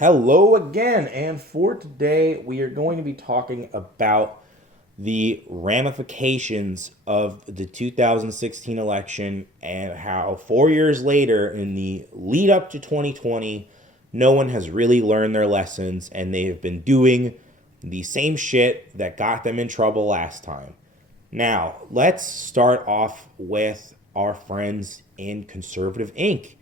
Hello again, and for today we are going to be talking about the ramifications of the 2016 election and how 4 years later, in the lead up to 2020, no one has really learned their lessons and they have been doing the same shit that got them in trouble last time. Now, let's start off with our friends in Conservative Inc.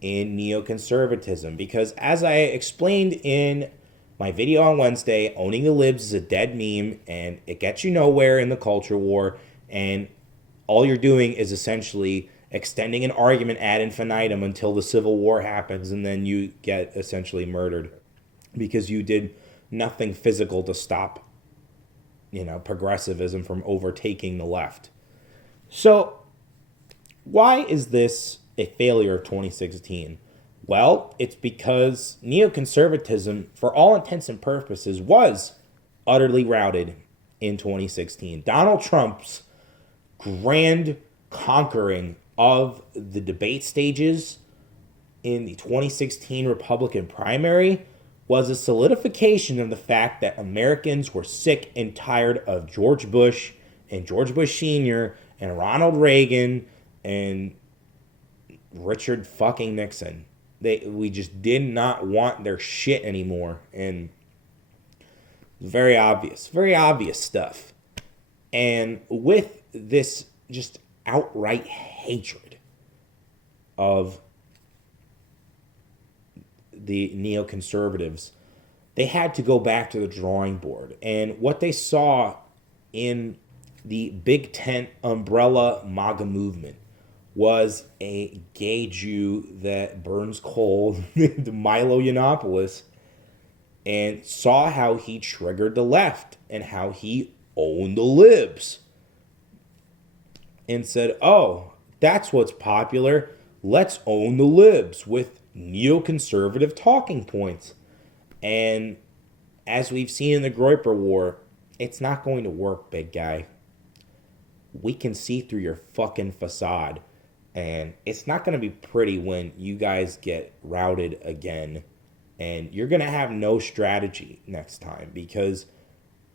in neoconservatism, because as I explained in my video on Wednesday, owning the libs is a dead meme and it gets you nowhere in the culture war, and all you're doing is essentially extending an argument ad infinitum until the Civil War happens, and then you get essentially murdered because you did nothing physical to stop, progressivism from overtaking the left. So why is this a failure of 2016? Well, it's because neoconservatism, for all intents and purposes, was utterly routed in 2016. Donald Trump's grand conquering of the debate stages in the 2016 Republican primary was a solidification of the fact that Americans were sick and tired of George Bush and George Bush Sr. and Ronald Reagan and Richard fucking Nixon. We just did not want their shit anymore, and very obvious stuff. And with this just outright hatred of the neoconservatives, they had to go back to the drawing board. And what they saw in the big tent umbrella MAGA movement was a gay Jew that burns coal, the Milo Yiannopoulos, and saw how he triggered the left and how he owned the libs. And said, oh, that's what's popular. Let's own the libs with neoconservative talking points. And as we've seen in the Groyper War, it's not going to work, big guy. We can see through your fucking facade. And it's not going to be pretty when you guys get routed again. And you're going to have no strategy next time, because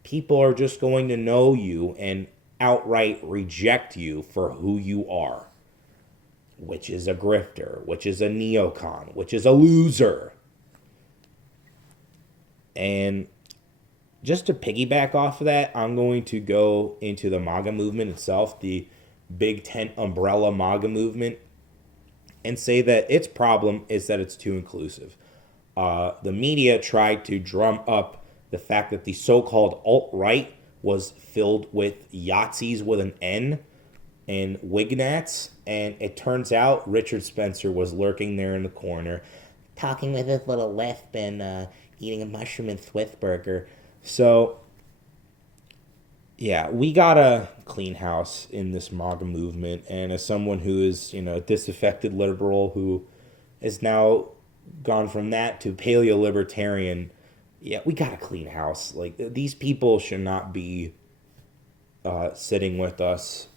people are just going to know you and outright reject you for who you are, which is a grifter, which is a neocon, which is a loser. And just to piggyback off of that, I'm going to go into the MAGA movement itself, the big tent umbrella MAGA movement, and say that its problem is that it's too inclusive. The media tried to drum up the fact that the so-called alt-right was filled with Yahtzees with an N and Wignats, and it turns out Richard Spencer was lurking there in the corner, talking with his little lisp and eating a mushroom and Swiss burger. So yeah, we gotta clean house in this MAGA movement. And as someone who is, a disaffected liberal who has now gone from that to paleo-libertarian, yeah, we gotta clean house. Like, these people should not be sitting with us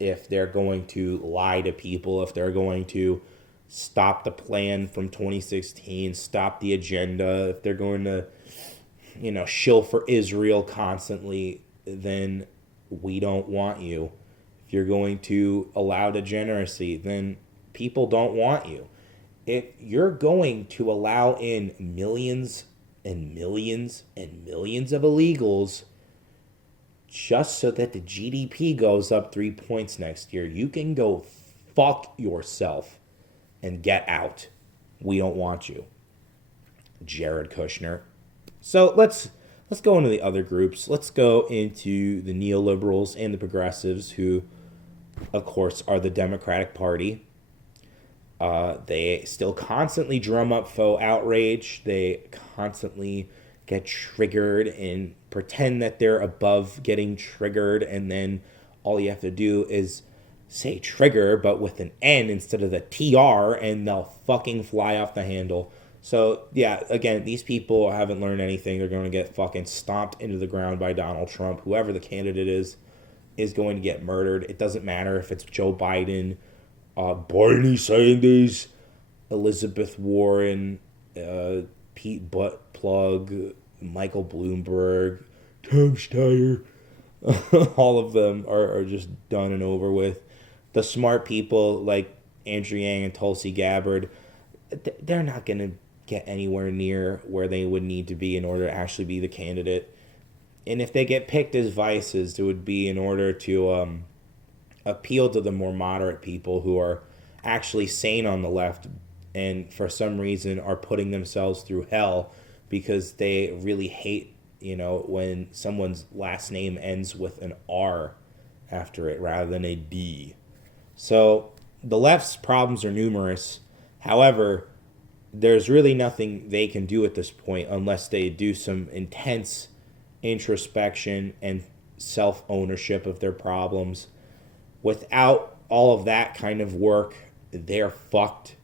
if they're going to lie to people, if they're going to stop the plan from 2016, stop the agenda, if they're going to, shill for Israel constantly, then we don't want you. If you're going to allow degeneracy, then people don't want you. If you're going to allow in millions and millions and millions of illegals just so that the GDP goes up 3 points next year, you can go fuck yourself and get out. We don't want you, Jared Kushner. So let's go into the other groups. Let's go into the neoliberals and the progressives, who, of course, are the Democratic Party. They still constantly drum up faux outrage. They constantly get triggered and pretend that they're above getting triggered, and then all you have to do is say trigger, but with an N instead of the TR, and they'll fucking fly off the handle. So, yeah, again, these people haven't learned anything. They're going to get fucking stomped into the ground by Donald Trump. Whoever the candidate is going to get murdered. It doesn't matter if it's Joe Biden, Bernie Sanders, Elizabeth Warren, Pete Buttplug, Michael Bloomberg, Tom Steyer, all of them are just done and over with. The smart people like Andrew Yang and Tulsi Gabbard, they're not going to get anywhere near where they would need to be in order to actually be the candidate. And if they get picked as vices, it would be in order to appeal to the more moderate people who are actually sane on the left and for some reason are putting themselves through hell because they really hate, when someone's last name ends with an R after it rather than a D. So the left's problems are numerous. However, there's really nothing they can do at this point unless they do some intense introspection and self-ownership of their problems. Without all of that kind of work, they're fucked.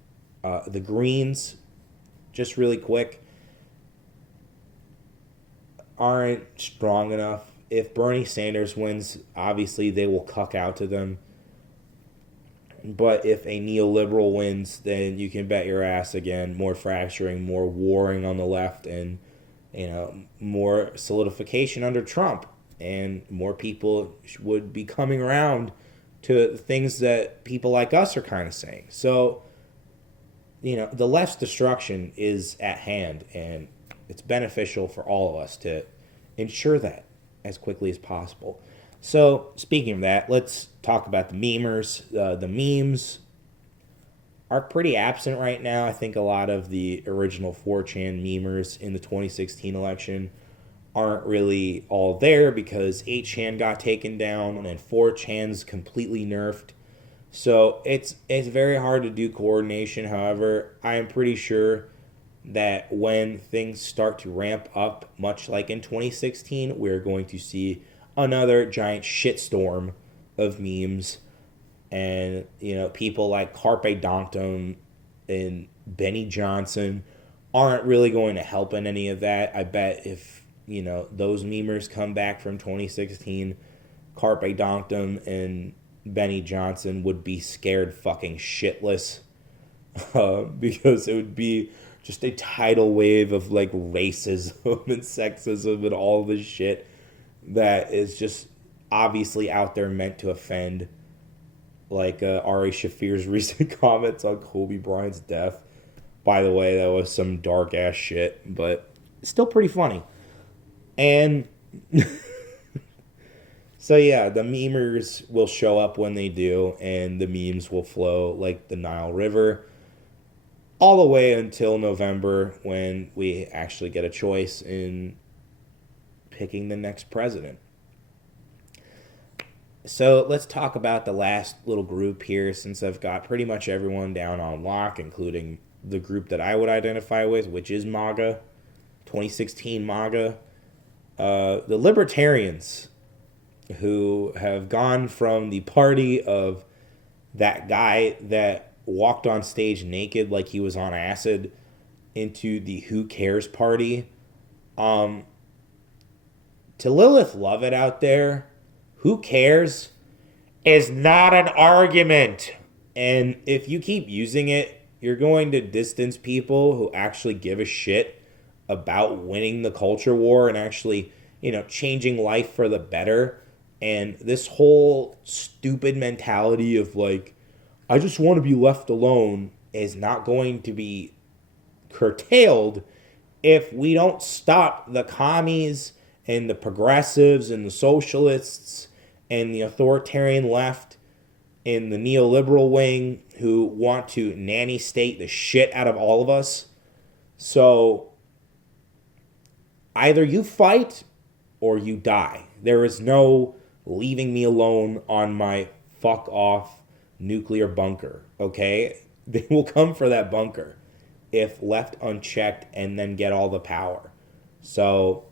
The Greens, just really quick, aren't strong enough. If Bernie Sanders wins, obviously they will cuck out to them. But if a neoliberal wins, then you can bet your ass again, more fracturing, more warring on the left, and more solidification under Trump. And more people would be coming around to things that people like us are kind of saying. So, the left's destruction is at hand, and it's beneficial for all of us to ensure that as quickly as possible. So, speaking of that, let's talk about the memers. The memes are pretty absent right now. I think a lot of the original 4chan memers in the 2016 election aren't really all there because 8chan got taken down and 4chan's completely nerfed. So it's very hard to do coordination. However, I am pretty sure that when things start to ramp up, much like in 2016, we're going to see another giant shitstorm of memes. And, people like Carpe Donktum and Benny Johnson aren't really going to help in any of that. I bet if, those memers come back from 2016, Carpe Donktum and Benny Johnson would be scared fucking shitless. Because it would be just a tidal wave of racism and sexism and all this shit that is just obviously out there meant to offend. Like Ari Shafir's recent comments on Kobe Bryant's death. By the way, that was some dark ass shit, but it's still pretty funny. And so yeah, the memers will show up when they do, and the memes will flow like the Nile River all the way until November when we actually get a choice in picking the next president. So let's talk about the last little group here, since I've got pretty much everyone down on lock, including the group that I would identify with, which is MAGA, 2016 MAGA. The Libertarians, who have gone from the party of that guy that walked on stage naked like he was on acid into the Who Cares party. To Lilith Lovett out there, who cares is not an argument. And if you keep using it, you're going to distance people who actually give a shit about winning the culture war and actually, changing life for the better. And this whole stupid mentality of I just want to be left alone is not going to be curtailed if we don't stop the commies and the progressives and the socialists and the authoritarian left and the neoliberal wing who want to nanny state the shit out of all of us. So either you fight or you die. There is no leaving me alone on my fuck off nuclear bunker, okay? They will come for that bunker if left unchecked and then get all the power. So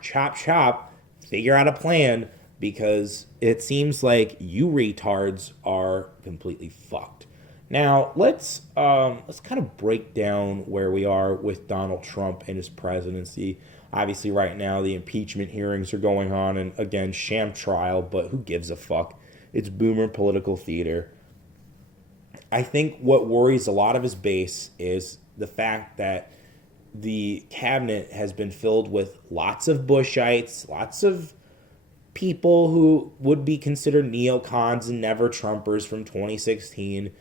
chop chop, figure out a plan, because it seems like you retards are completely fucked. Now, let's kind of break down where we are with Donald Trump and his presidency. Obviously, right now, the impeachment hearings are going on, and again, sham trial, but who gives a fuck? It's boomer political theater. I think what worries a lot of his base is the fact that the cabinet has been filled with lots of Bushites, lots of people who would be considered neocons and never Trumpers from 2016.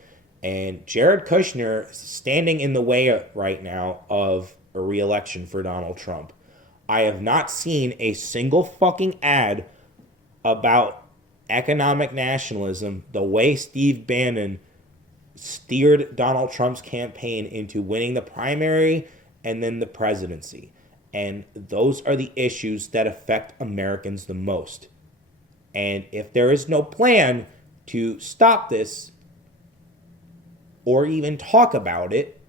And Jared Kushner is standing in the way right now of a re-election for Donald Trump. I have not seen a single fucking ad about economic nationalism the way Steve Bannon steered Donald Trump's campaign into winning the primary and then the presidency. And those are the issues that affect Americans the most. And if there is no plan to stop this or even talk about it,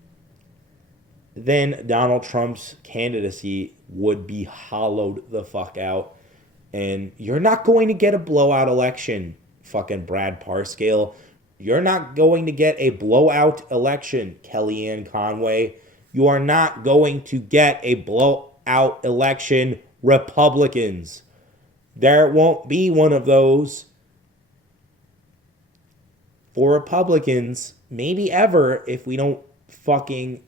then Donald Trump's candidacy would be hollowed the fuck out. And you're not going to get a blowout election, fucking Brad Parscale. You're not going to get a blowout election, Kellyanne Conway. You are not going to get a blowout election, Republicans. There won't be one of those for Republicans, maybe ever, if we don't fucking,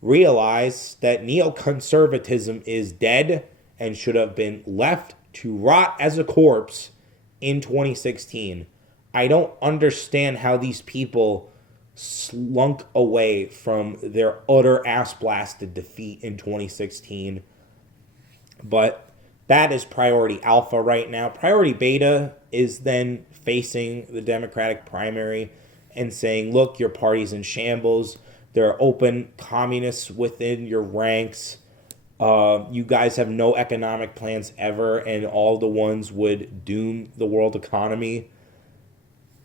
realize that neoconservatism is dead and should have been left to rot as a corpse in 2016. I don't understand how these people slunk away from their utter ass-blasted defeat in 2016. But that is priority alpha right now. Priority beta is then facing the Democratic primary and saying, look, your party's in shambles. There are open communists within your ranks. You guys have no economic plans ever, and all the ones would doom the world economy.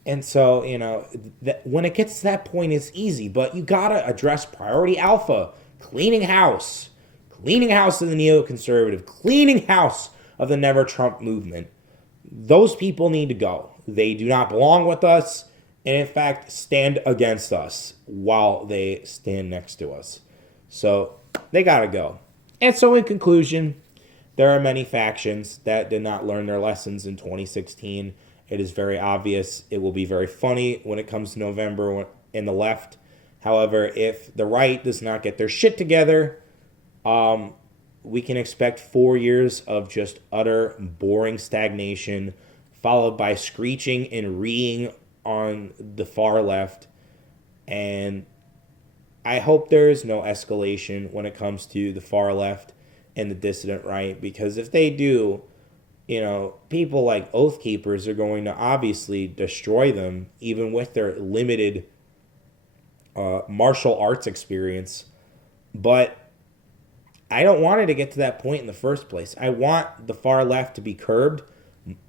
And so, when it gets to that point, it's easy. But you got to address priority alpha, cleaning house of the neoconservative, cleaning house of the Never Trump movement. Those people need to go. They do not belong with us, and in fact, stand against us while they stand next to us. So they got to go. And so in conclusion, there are many factions that did not learn their lessons in 2016. It is very obvious. It will be very funny when it comes to November in the left. However, if the right does not get their shit together, we can expect 4 years of just utter boring stagnation, followed by screeching and reeing on the far left. And I hope there is no escalation when it comes to the far left and the dissident right, because if they do, people like Oath Keepers are going to obviously destroy them, even with their limited martial arts experience. But I don't want it to get to that point in the first place. I want the far left to be curbed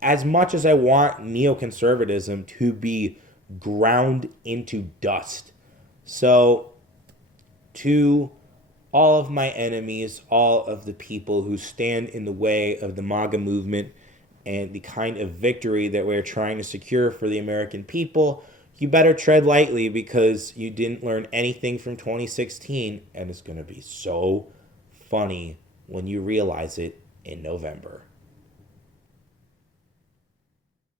as much as I want neoconservatism to be ground into dust. So, to all of my enemies, all of the people who stand in the way of the MAGA movement and the kind of victory that we're trying to secure for the American people, you better tread lightly, because you didn't learn anything from 2016, and it's going to be so funny when you realize it in November.